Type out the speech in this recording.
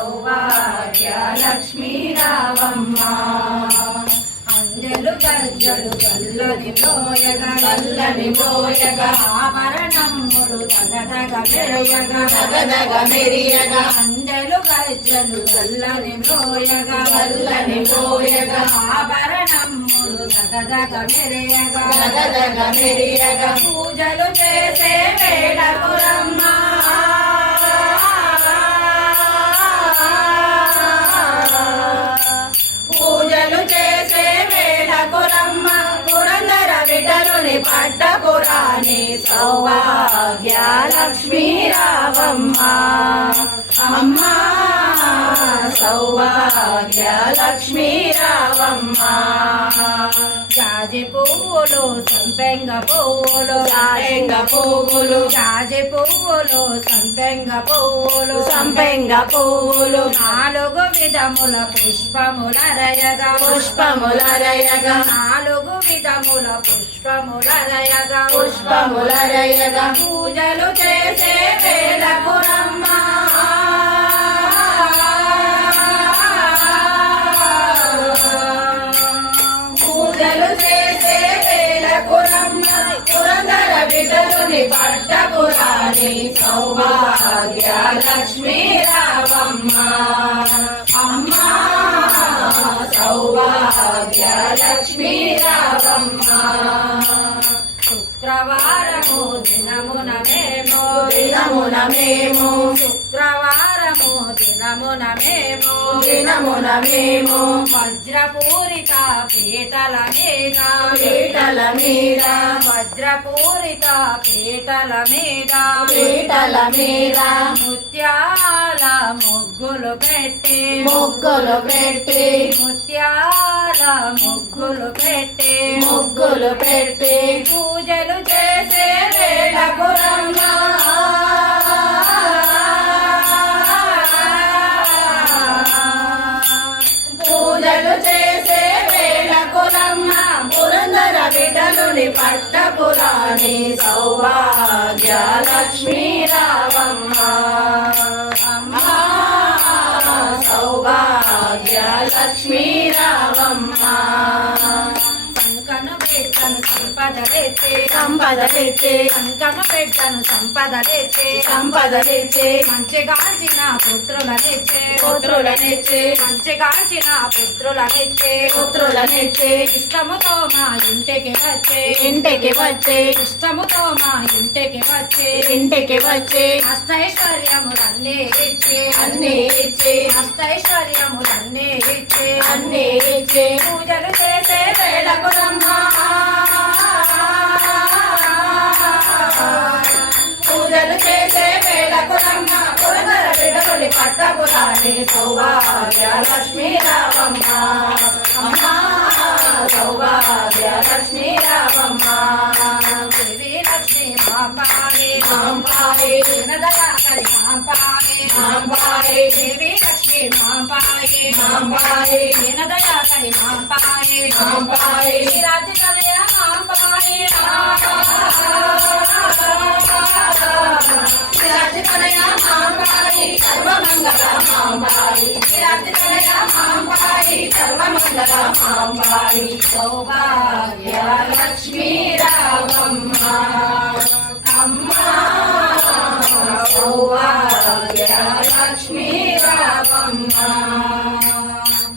సౌభాగ్య లక్ష్మీ రావమ్మ. అందెలు గజ్జలు చల్లని పోయగా ఆభరణములు తగదగ మెరియగా అందెలు గజ్జలు చల్లని పోయగా ఆభరణములు తగదగ మెరియగా పూజలు చేసే వేళకురమ్మ. పూజలు చేసే వేళకురమ్మ పురందర విఠలుని పట్టపురాణి సౌభాగ్య లక్ష్మీ రావమ్మ. అమ్మా సౌభాగ్య లక్ష్మీ రావమ్మ. జాజి పువ్వులు సంపెంగ పువ్వులు జాజి పువ్వులు సంపెంగ పువ్వులు నాలుగు విధముల పుష్పములరయగా నాలుగు విధముల పుష్పములరయగా పూజలు చేసే వేళకురమ్మ. పూజలు చేసే వేళకురమ్మ పురందర విఠలుని పట్టపురాణి సౌభాగ్య లక్ష్మీ రావమ్మ. అమ్మా సౌభాగ్య లక్ష్మీ రావమ్మ. శుక్రవారము దినమున మేము శుక్రవారము దినమున మేము వజ్రపూరిత పీటల మీద వజ్రపూరిత పీటల మీద ముత్యాల ముగ్గులు పెట్టి ముత్యాల ముగ్గులు పెట్టి పూజలు చేసే వేళకురమ్మ. పూజలు చేసే వేళకురమ్మ పురందర విఠలుని పట్టపురాణి సౌభాగ్య లక్ష్మీ రావమ్మ. అమ్మా సౌభాగ్య లక్ష్మీ రావమ్మ. సంకను పెట్టను సంపదలెత్తే సంకను పెట్టను సంపదలెత్తే మంచిగాంచిన పుత్రులనెచ్చే మంచిగాంచిన పుత్రులనెచ్చే ఇష్టముతో మా ఇంటికి వచ్చే ఇష్టముతో మా ఇంటికి వచ్చే అష్టైశ్వర్యములన్నీ ఇచ్చే అష్టైశ్వర్యములన్నీ ఇచ్చే పూజలు చేసే వేళకురమ్మ. పూజలు చేసే వేళకురమ్మ పురందర విఠలుని పట్టపురాణి సౌభాగ్య లక్ష్మీ రావమ్మ. అమ్మా సౌభాగ్య లక్ష్మీ రావమ్మ. దేవి లక్ష్మీ మాంపాయే దీనదయాకరి మాంపాయే దేవి లక్ష్మీ మాంపాయే దీనదయాకరి మాంపాయే రాజ్య కలయ మాంపాయే రాజ్యకలయ మాంపాయే సర్వమంగళ మాంపాయే సౌభాగ్య లక్ష్మీ రావమ్మ. అమ్మా సౌభాగ్య లక్ష్మీ